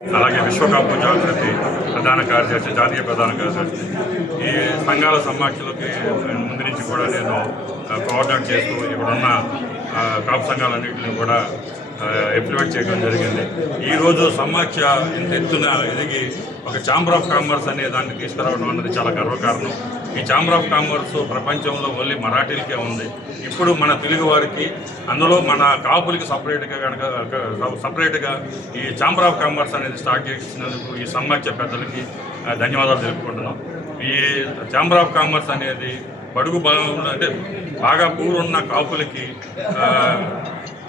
అలాగే విశ్వకప్ జాగృతి ప్రధాన కార్యదర్శి, జాతీయ ప్రధాన కార్యదర్శి. ఈ సంఘాల సమాఖ్యలకి ముందు నుంచి కూడా నేను కోఆర్డినేట్ చేస్తూ ఇప్పుడున్న కాపు సంఘాలన్నింటినీ కూడా ఇంప్లిమెంట్ చేయడం జరిగింది. ఈరోజు సమాఖ్య ఇంత ఎత్తున ఎదిగి ఒక ఛాంబర్ ఆఫ్ కామర్స్ అనే దాన్ని తీసుకురావడం అన్నది చాలా గర్వకారణం. ఈ ఛాంబర్ ఆఫ్ కామర్స్ ప్రపంచంలో ఓన్లీ మరాఠీలకే ఉంది. ఇప్పుడు మన తెలుగు వారికి, అందులో మన కాపులకి సపరేట్గా ఈ ఛాంబర్ ఆఫ్ కామర్స్ అనేది స్టార్ట్ చేసినందుకు ఈ సమాఖ్య పెద్దలకి ధన్యవాదాలు తెలుపుకుంటున్నాం. ఈ ఛాంబర్ ఆఫ్ కామర్స్ అనేది బడుగు అంటే బాగా పూర్వున్న కాపులకి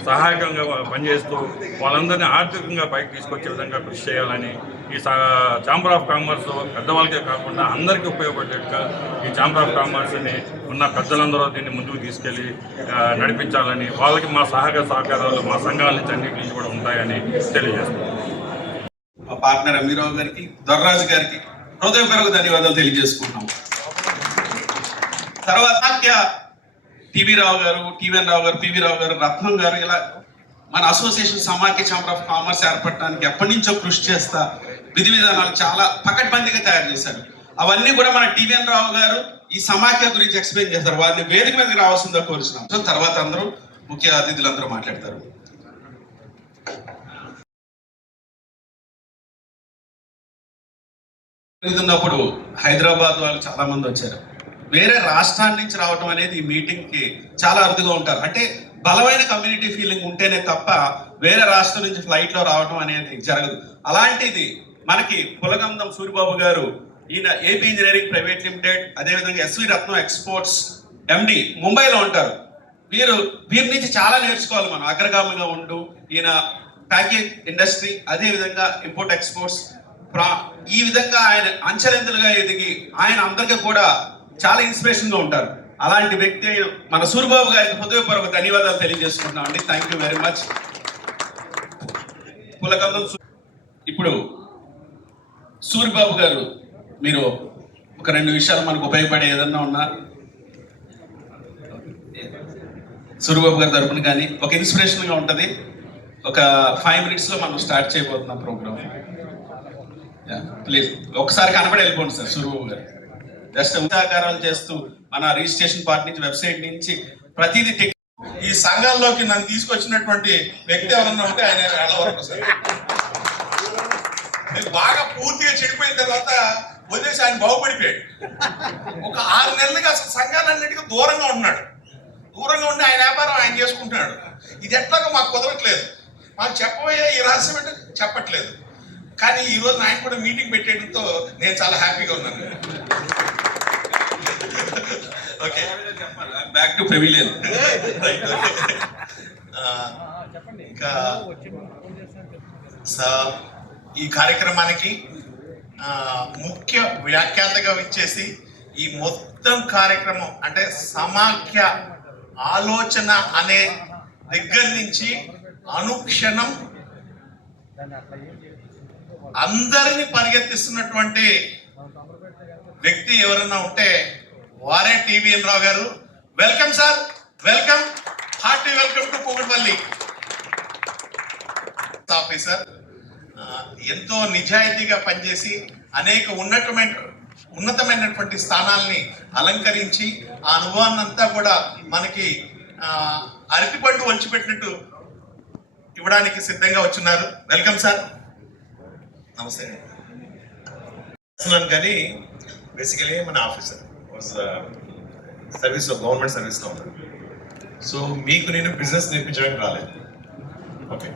సహాయకంగా పనిచేస్తూ వాళ్ళందరినీ ఆర్థికంగా పైకి తీసుకొచ్చే విధంగా కృషి చేయాలని ఈ ఛాంబర్ ఆఫ్ కామర్స్ పెద్దవాళ్ళకే కాకుండా అందరికీ ఉపయోగపడేట్టుగా ఈ ఛాంబర్ ఆఫ్ కామర్స్ని ఉన్న పెద్దలందరూ దీన్ని ముందుకు తీసుకెళ్ళి నడిపించాలని, వాళ్ళకి మా సహకారాలు మా సంఘాల నుంచి అన్నింటి నుంచి కూడా ఉంటాయని తెలియజేస్తున్నాం. మా పార్ట్నర్ అమీరావు గారికి, దొర్రాజు గారికి హృదయపూర్వక ధన్యవాదాలు తెలియజేసుకుంటున్నాం. తర్వాత టీవీ రావు గారు, టీవీఎన్ రావు గారు, పివి రావు గారు, రత్నం గారు, ఇలా మన అసోసియేషన్ సమాఖ్య ఛాంబర్ ఆఫ్ కామర్స్ ఏర్పడటానికి ఎప్పటి నుంచో కృషి చేస్తా విధి విధానాలు చాలా పకడ్బందీగా తయారు చేశారు. అవన్నీ కూడా మన టీవీఎన్ రావు గారు ఈ సమాఖ్య గురించి ఎక్స్ప్లెయిన్ చేస్తారు. వారిని వేదిక మీదకి రావాల్సిందో కోరుచున్నాం. సో తర్వాత అందరూ ముఖ్య అతిథులందరూ మాట్లాడతారు. ఉన్నప్పుడు హైదరాబాద్ వాళ్ళు చాలా మంది వచ్చారు. వేరే రాష్ట్రాల నుంచి రావటం అనేది ఈ మీటింగ్కి చాలా అరుదుగా ఉంటారు. అంటే బలమైన కమ్యూనిటీ ఫీలింగ్ ఉంటేనే తప్ప వేరే రాష్ట్రం నుంచి ఫ్లైట్లో రావటం అనేది జరగదు. అలాంటిది మనకి పులగంధం సూరిబాబు గారు, ఈయన ఏపీ ఇంజనీరింగ్ ప్రైవేట్ లిమిటెడ్, అదేవిధంగా ఎస్వి రత్నం ఎక్స్పోర్ట్స్ ఎండి ముంబైలో ఉంటారు. వీరి నుంచి చాలా నేర్చుకోవాలి మనం. అగ్రగామిగా ఉండు ఈయన ప్యాకేజ్ ఇండస్ట్రీ, అదేవిధంగా ఇంపోర్ట్ ఎక్స్పోర్ట్స్, ఈ విధంగా ఆయన అంచెలంచెలుగా ఎదిగి ఆయన అందరికీ కూడా చాలా ఇన్స్పిరేషన్ గా ఉంటారు. అలాంటి వ్యక్తి మన సూరిబాబు గారికి హృదయపూర్వక ధన్యవాదాలు తెలియజేసుకుంటున్నాం అండి. Thank you very much. ఇప్పుడు సూరిబాబు గారు, మీరు ఒక 2 విషయాలు మనకు ఉపయోగపడే ఏదన్నా ఉన్నా సూరిబాబు గారి తరపున కానీ ఒక ఇన్స్పిరేషన్ గా ఉంటుంది. ఒక 5 minutes లో మనం స్టార్ట్ చేయబోతున్నాం ప్రోగ్రామ్. ప్లీజ్ ఒకసారి కనబడి వెళ్ళిపోండి సార్. సూరిబాబు గారు జస్ట్ సహకారాలు చేస్తూ మన రిజిస్ట్రేషన్ పార్ట్ నుంచి, వెబ్సైట్ నుంచి ప్రతిదీ ఈ సంఘాల్లోకి నన్ను తీసుకొచ్చినటువంటి వ్యక్తి ఎవరన్నా ఉంటే ఆయన వెళ్ళవరకు సార్. నేను బాగా పూర్తిగా చెడిపోయిన తర్వాత వదిలేసి ఆయన బాగుపడిపోయాడు. ఒక 6 నెలలుగా అసలు సంఘాలన్నిటికీ దూరంగా ఉన్నాడు. దూరంగా ఉండి ఆయన వ్యాపారం ఆయన చేసుకుంటున్నాడు. ఇది ఎట్లాగో మాకు కుదరట్లేదు. మాకు చెప్పబోయే ఈ రహస్యం అంటే చెప్పట్లేదు. కానీ ఈ రోజు ఆయన కూడా మీటింగ్ పెట్టేయడంతో నేను చాలా హ్యాపీగా ఉన్నాను. Okay, back to pavilion. ఇంకా ఈ కార్యక్రమానికి ముఖ్య వ్యాఖ్యాతగా ఇచ్చేసి ఈ మొత్తం కార్యక్రమం అంటే సమాఖ్య ఆలోచన అనే దగ్గర నుంచి అనుక్షణం అందరినీ పరిగెత్తిస్తున్నటువంటి వ్యక్తి ఎవరన్నా ఉంటే వారే టీవీఎన్ రావు గారు. Welcome sir, welcome, hearty welcome to Kukatpally. Officer ఎంతో నిజాయితీగా పనిచేసి అనేక ఉన్నతమైనటువంటి స్థానాల్ని అలంకరించి ఆ అనుభవాన్ని అంతా కూడా మనకి అరటిపండు వంచిపెట్టినట్టు ఇవ్వడానికి సిద్ధంగా వచ్చున్నారు. Welcome sir. నమస్తే. కానీ బేసికలీ మన ఆఫీసర్ సర్వీస్లో, గవర్నమెంట్ సర్వీస్లో ఉన్నాను. సో మీకు నేను బిజినెస్ నేర్పించడానికి రాలేదు. Okay,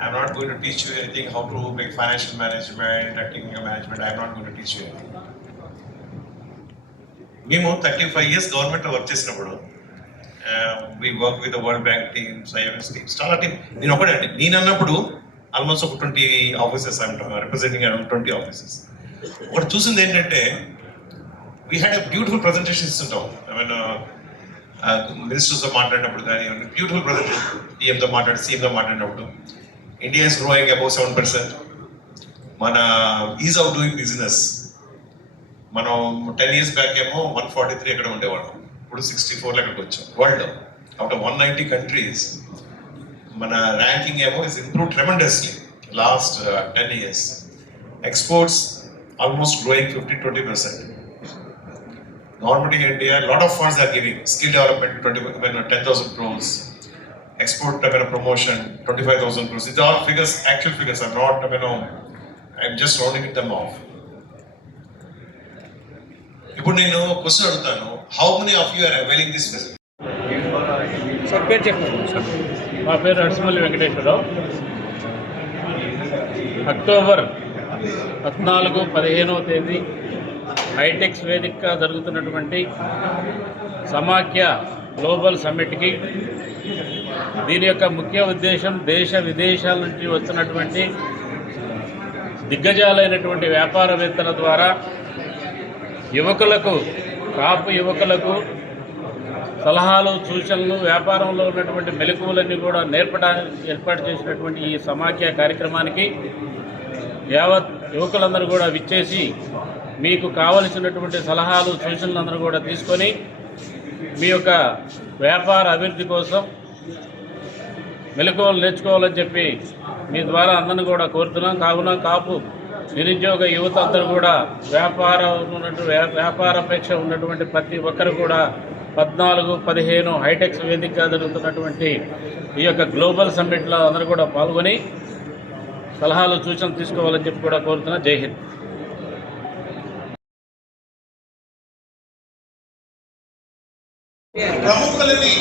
I'm not going to teach you anything, how to make financial management, technical management. I'm not going to teach you anything. మేము 35 years గవర్నమెంట్లో వర్క్ చేసినప్పుడు we work with the world bank teams, IMS teams, చాలా team. నేను ఒకటే అండి, నేను అన్నప్పుడు almost ఒక 20 offices రిప్రజెంటింగ్ అరౌండ్ 20 offices. ఒకటి చూసింది ఏంటంటే we had a beautiful presentation ఇస్తుంటాం. ఐ మీన్ మినిస్టర్స్తో మాట్లాడినప్పుడు కానీ బ్యూటిఫుల్ ప్రజెంటేషన్, ఈఎంతో మాట్లాడి సీఎంతో మాట్లాడినప్పుడు ఇండియా ఇస్ గ్రోయింగ్ అబౌవ్ 7%. మన ఈజ్ ఆఫ్ డూయింగ్ బిజినెస్ మనం 10 years బ్యాక్ ఏమో 143 ఎక్కడ ఉండేవాళ్ళం, ఇప్పుడు 64 ఎక్కడికి వచ్చాం. వరల్డ్ అవుట్ ఆఫ్ 190 countries మన ర్యాంకింగ్ ఏమో is improve tremendously. last 10 years. Exports almost growing 15-20%. Government in India, a lot of funds are giving skill development 10,000 crores, export promotion 25,000 crores. These are all figures, actual figures are not, I'm just rounding them off. ఇప్పుడు నేను question అడుగుతాను, how many of you are availing this facility? Sir పేరు చెప్పండి sir. మా పేరు Adusumilli Venkateswararao. October 14-15వ తేదీ హైటెక్స్ వేదికగా జరుగుతున్నటువంటి సమాఖ్య గ్లోబల్ సమ్మిట్కి దీని యొక్క ముఖ్య ఉద్దేశం దేశ విదేశాల నుంచి వచ్చినటువంటి దిగ్గజాలైనటువంటి వ్యాపారవేత్తల ద్వారా యువకులకు, కాపు యువకులకు సలహాలు, సూచనలు, వ్యాపారంలో ఉన్నటువంటి మెలకువలన్నీ కూడా నేర్పడానికి ఏర్పాటు చేసినటువంటి ఈ సమాఖ్య కార్యక్రమానికి యావత్ యువకులందరూ కూడా విచ్చేసి మీకు కావలసినటువంటి సలహాలు, సూచనలందరూ కూడా తీసుకొని మీ యొక్క వ్యాపార అభివృద్ధి కోసం మెలకువలు నేర్చుకోవాలని చెప్పి మీ ద్వారా అందరిని కూడా కోరుతున్నాం. కావున కాపు నిరుద్యోగ యువత అందరూ కూడా వ్యాపారపేక్ష ఉన్నటువంటి ప్రతి ఒక్కరు కూడా 14-15 హైటెక్స్ వేదికగా జరుగుతున్నటువంటి ఈ యొక్క గ్లోబల్ సమ్మిట్లో అందరూ కూడా పాల్గొని సలహాలు, సూచనలు తీసుకోవాలని చెప్పి కూడా కోరుతున్నా. జై హింద్. ప్రముఖులని,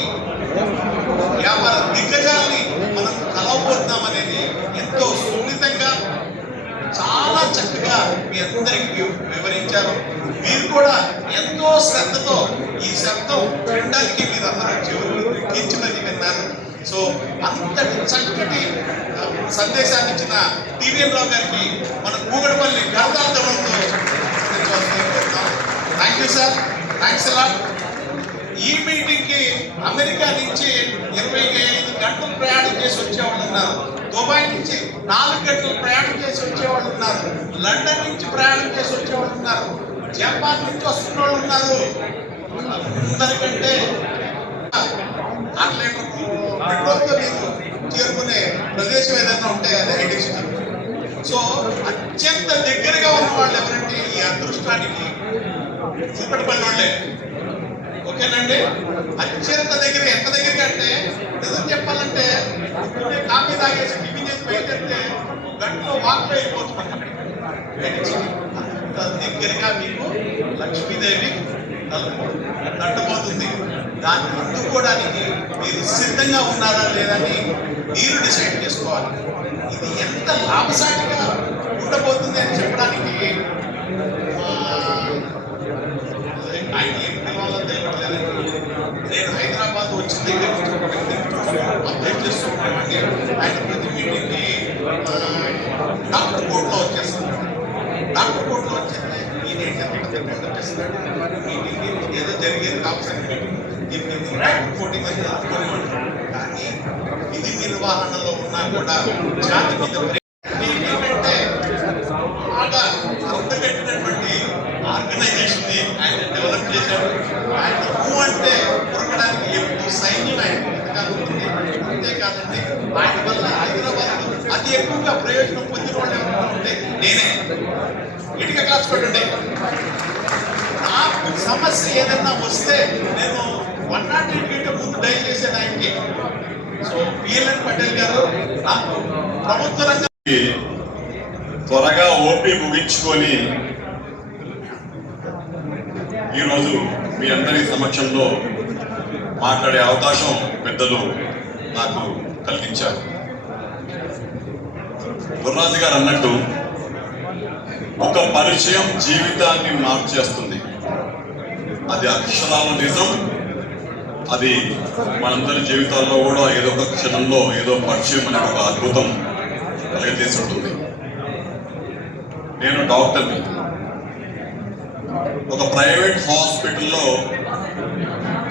వ్యాపార దిగ్గజాలని మనం కలవబోతున్నామనేది ఎంతో సున్నితంగా, చాలా చక్కగా మీ అందరికీ వివరించారు. మీరు కూడా ఎంతో శ్రద్ధతో ఈ శబ్దం వినడానికి మీరందరూ చెవులు ఎక్కించి మరి విన్నారు. సో అంతటి చక్కటి సందేశాన్ని ఇచ్చిన టీవీఎన్ రావు గారికి మన కూగడపల్లి కరతాళంతో thank you sir. Thanks a lot. ఈ మీటింగ్కి అమెరికా నుంచి 25 గంటలు ప్రయాణం చేసి వచ్చేవాళ్ళు ఉన్నారు. దుబాయ్ నుంచి 4 గంటలు ప్రయాణం చేసి వచ్చేవాళ్ళు ఉన్నారు. లండన్ నుంచి ప్రయాణం చేసి వచ్చేవాళ్ళు ఉన్నారు. జపాన్ నుంచి వస్తున్న వాళ్ళు ఉన్నారు. అందరికంటే పెట్రోల్తో మీరు చేరుకునే ప్రదేశం ఏదైనా ఉంటే అదే హైటెక్స్. సో అత్యంత దగ్గరగా ఉన్న వాళ్ళు ఎవరంటే ఈ అదృష్టానికి చూపెట్టబడిన వాళ్ళే. ఓకేనండి. అత్యంత దగ్గర, ఎంత దగ్గరగా అంటే నిజం చెప్పాలంటే కాఫీ తాగేసి టిఫిన్ చేసి బయటెళ్తే గంటలో వాక్లో అయిపోవచ్చు. అంత దగ్గరగా మీకు లక్ష్మీదేవి తట్టబోతుంది. దాన్ని అందుకోవడానికి మీరు సిద్ధంగా ఉన్నారా లేదని మీరు డిసైడ్ చేసుకోవాలి. ఇది ఎంత లాభసాటిగా ఉండబోతుంది అని చెప్పడానికి ఆయన ఏం పిలవాలో తెలియట్లేదండి. నేను హైదరాబాద్ వచ్చిన దగ్గర నుంచి ఒక వ్యక్తిని అప్డేట్ చేస్తున్నామండి. ఆయన ప్రతి మీటింగ్కి డాక్టర్ కోర్టులో వచ్చేస్తున్నాడు. డాక్టర్ కోర్టులో వచ్చేస్తే ఈయన వచ్చేస్తున్నాడు. మీటింగ్ ఏదో జరిగేది కావాల్సిన డాక్టర్ కోటింగ్ అని అనుకునేవాడు. కానీ విధి నిర్వహణలో ఉన్నా కూడా జాతి మీద ఏంటంటే బాగా అంతగట్టినటువంటి ఆర్గనైజేషన్ ని ఆయన డెవలప్ చేశాడు. ఆయన అంటే ఉరకడానికి ఎక్కువ సైన్యం ఆయన ఉంటుంది. అంతేకాదండి, ఆయన వల్ల హైదరాబాద్ అతి ఎక్కువగా ప్రయోజనం పొందిన వాళ్ళు ఎవరైనా ఉంటే నేనే. ఇటుక కాచుకోండి. నాకు సమస్య ఏదైనా వస్తే నేను 108 కంటే ముందు డైల్ చేసేది ఆయనకి. సో పిఎల్ఎన్ పటేల్ గారు నాకు ప్రభుత్వ రంగం త్వరగా ఓపీ ముగించుకొని ఈరోజు మీ అందరి సమక్షంలో మాట్లాడే అవకాశం పెద్దలు నాకు కలిగించారు. గుర్రాజు గారు అన్నట్టు ఒక పరిచయం జీవితాన్ని మార్చేస్తుంది. అది అక్షరాల నిజం. అది మనందరి జీవితాల్లో కూడా ఏదో ఒక క్షణంలో ఏదో పరిచయం అనే ఒక అద్భుతం కలిగజేసి ఉంటుంది. నేను డాక్టర్ని. ఒక ప్రైవేట్ హాస్పిటల్లో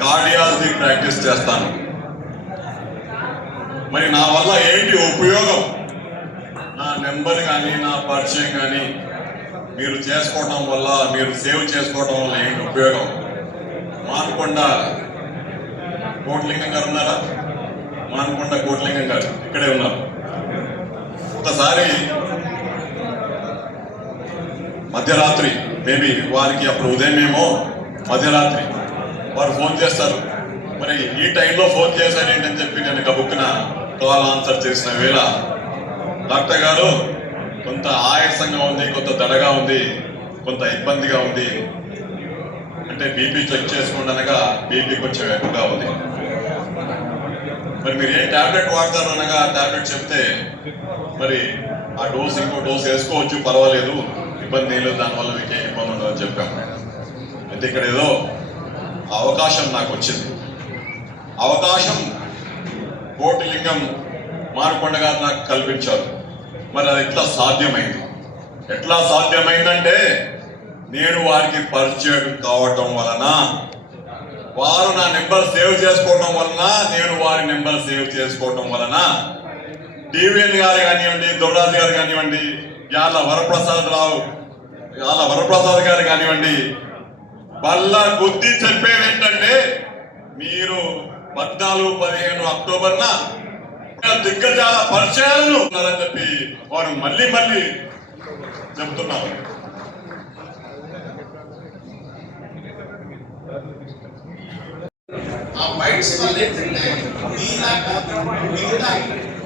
కార్డియాలజీ ప్రాక్టీస్ చేస్తాను. మరి నా వల్ల ఏంటి ఉపయోగం? నా నెంబర్ కానీ నా పరిచయం కానీ మీరు చేసుకోవడం వల్ల, మీరు సేవ్ చేసుకోవడం వల్ల ఏంటి ఉపయోగం? మానకొండ కోట్లింగం గారు ఉన్నారా? మానకొండ కోట్లింగం గారు ఇక్కడే ఉన్నారు. ఒక్కసారి మధ్యరాత్రి మేబీ వారికి అప్పుడు ఉదయమేమో మధ్యరాత్రి వారు ఫోన్ చేస్తారు. మరి ఈ టైంలో ఫోన్ చేశాను ఏంటని చెప్పి నేను గబుక్కున కాల్ ఆన్సర్ చేసిన వేళ డాక్టర్ గారు కొంత ఆయాసంగా ఉంది, కొంత దడగా ఉంది, కొంత ఇబ్బందిగా ఉంది అంటే బీపీ చెక్ చేసుకోండి అనగా బీపీ కొంచెం ఎక్కువగా ఉంది. మరి మీరు ఏ టాబ్లెట్ వాడతారు అనగా టాబ్లెట్ చెప్తే మరి ఆ డోస్ ఇంకో డోస్ వేసుకోవచ్చు, పర్వాలేదు, ఇబ్బంది లేదు, దానివల్ల మీకు ఏ ఇబ్బంది ఉండదని చెప్పాము. అయితే ఇక్కడ ఏదో అవకాశం నాకు వచ్చింది. అవకాశం కోటిలింగం మారుకొండ గారు నాకు కల్పించారు. మరి అది ఎట్లా సాధ్యమైందంటే నేను వారికి పరిచయం కావటం వలన, వారు నా నెంబర్ సేవ్ చేసుకోవడం వలన, నేను వారి నెంబర్ సేవ్ చేసుకోవడం వలన టీవీఎన్ గారు కానివ్వండి, దుర్రాజు గారు కానివ్వండి, యాళ్ళ వరప్రసాద్ గారు కానివ్వండి, వల్ల బుద్ధి చెప్పేది ఏంటంటే మీరు 14-15 అక్టోబర్న దిగ్గజాల పరిచయాలను ఉన్నారని చెప్పి వారు మళ్ళీ చెబుతున్నారు. ఆ మైండ్స్ వల్ల ఏంటంటే మీలాగా మిగతా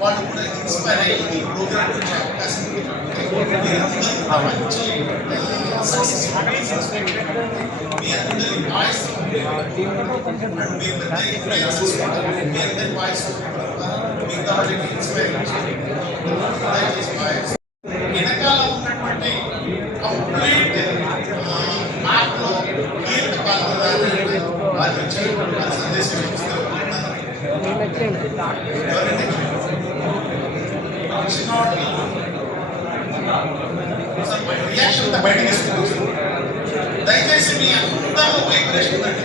వాళ్ళు కూడా ఇన్స్పైర్ అయ్యి ఈ ప్రోగ్రామ్ వచ్చే అవకాశం ఉంది. మంచి సక్సెస్ మీ అందరి వాయిస్ మీ అందరి వాయిస్ మిగతా వాళ్ళకి ఇన్స్పైర్ వెనకాల ఉన్నటువంటి కంప్లీట్ మ్యాప్లో కీలక పాత్ర సందేశం రియాక్షన్ బయటకి దయచేసి మీ అందరూ వైబ్రేషన్ ఉందండి.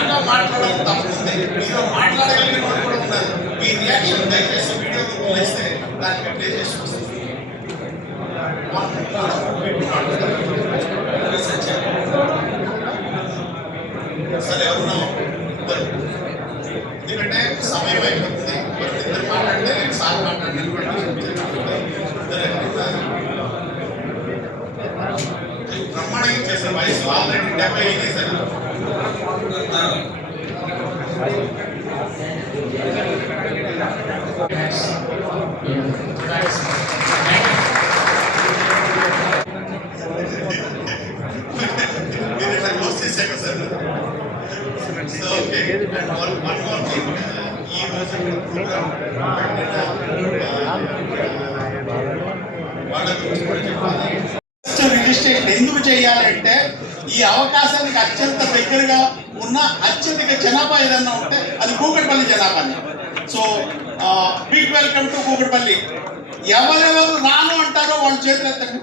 అలా మాట్లాడడం తప్పుంది. మీరు మాట్లాడగలిగిన వాళ్ళు కూడా ఉన్నారు. మీ రియాక్షన్ దయచేసి వీడియో రూపంలో ఇస్తే దానికి ప్లే చేసి వస్తుంది. సరే అవునా, ఎందుకంటే సమయం అయిపోతుంది. ఇద్దరు మాట్లాడితే నేను సార్ మాట్లాడిన బ్రహ్మాండంగా చేసిన వయసు ఆల్రెడీ 70 అయింది సార్. మీరు ఇట్లా క్లోజ్ చేశాక sir. So okay, one more thing. ఈ రోజు ప్రోగ్రామ్ వాళ్ళ గురించి కూడా చెప్పాలి. రిజిస్ట్రేషన్ ఎందుకు చేయాలంటే ఈ అవకాశానికి అత్యంత దగ్గరగా ఉన్న అత్యధిక జనాభా ఏదన్నా ఉంటే అది కూకట్పల్లి జనాభాని. So big welcome to Kukatpally. ఎవరెవరు రాను అంటారో వాళ్ళు చేతులు ఎత్తండి.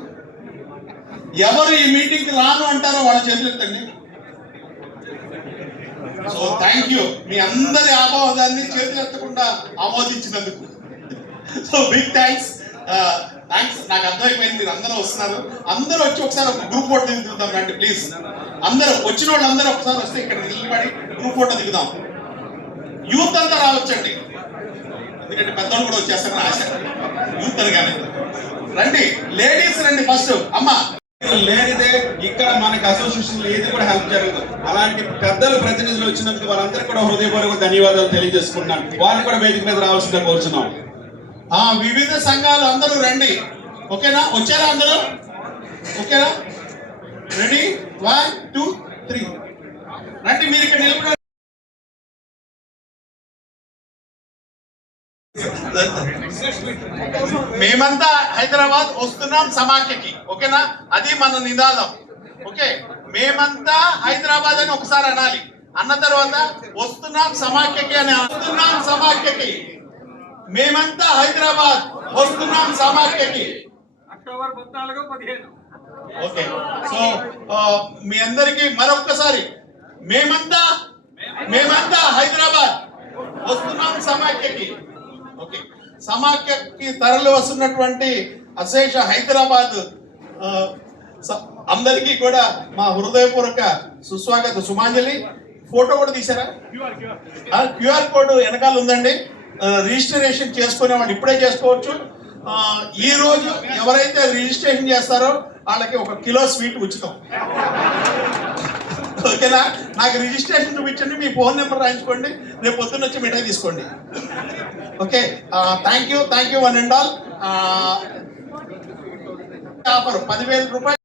ఎవరు ఈ మీటింగ్కి రాను అంటారో వాళ్ళ చేతులు ఎత్తండి. సో థ్యాంక్ యూ, మీ అందరి ఆమోదాన్ని చేతులు ఎత్తకుండా ఆమోదించినందుకు. So big thanks. నాకు అర్థమైపోయింది మీరు అందరూ వస్తున్నారు. అందరూ వచ్చి ఒకసారి ఒక గ్రూప్ ఫోటో దిగుతాం రండి ప్లీజ్. అందరూ వచ్చిన వాళ్ళు అందరూ ఒకసారి వస్తే ఇక్కడ నిలబడి గ్రూప్ ఫోటో దిగుదాం. యూత్ అంతా రావచ్చండి, ఎందుకంటే పెద్దవాళ్ళు కూడా వచ్చేస్తారని ఆశ. యూత్ అనగానే రండి. లేడీస్ రండి ఫస్ట్. అమ్మా లేనిదే ఇక్కడ మనకి అసోసియేషన్ ఏది కూడా హెల్ప్ జరగదు. అలాంటి పెద్దలు ప్రతినిధులు వచ్చినందుకు వాళ్ళందరికీ కూడా హృదయపూర్వక ధన్యవాదాలు తెలియజేసుకుంటున్నాను. వారిని కూడా వేదిక మీద రావాల్సిందే కోరుచున్నాం. వివిధ సంఘాలు అందరూ రండి. ఓకేనా? వచ్చారా అందరూ? ఓకేనా? రెడీ? 1 2 3 రండి. మీరు ఇక్కడ నిలబడండి. మేమంతా హైదరాబాద్ వస్తున్నాం సమాఖ్యకి. ఓకేనా? అది మన నినాదం. ఓకే, మేమంతా హైదరాబాద్ అని ఒకసారి అనాలి. అన్న తర్వాత వస్తున్నాం సమాఖ్యకి అని. వస్తున్నాం సమాఖ్యకి. మేమంతా హైదరాబాద్ వస్తున్నాం సమాఖ్యకి. అక్టోబర్ 14-15. ఓకే, సో మీ అందరికి మరొక్కసారి మేమంతా హైదరాబాద్ వస్తున్నాం సమాఖ్యకి. ఓకే, సమాఖ్యకి తరలి వస్తున్నటువంటి అశేష హైదరాబాద్ అందరికీ కూడా మా హృదయపూర్వక సుస్వాగత సుమాంజలి. ఫోటో కూడా తీసారా? క్యూఆర్ కోడ్ వెనకాల ఉందండి. రిజిస్ట్రేషన్ చేసుకునే వాళ్ళు ఇప్పుడే చేసుకోవచ్చు. ఈ రోజు ఎవరైతే రిజిస్ట్రేషన్ చేస్తారో వాళ్ళకి 1 కిలో స్వీట్ ఉచితం. ఓకేనా? నాకు రిజిస్ట్రేషన్ చూపించండి, మీ ఫోన్ నెంబర్ రాయించుకోండి, రేపు పొద్దున్న వచ్చి మిఠాయి తీసుకోండి. Okay, thank you one and all. Offer 10,000 రూపాయలు.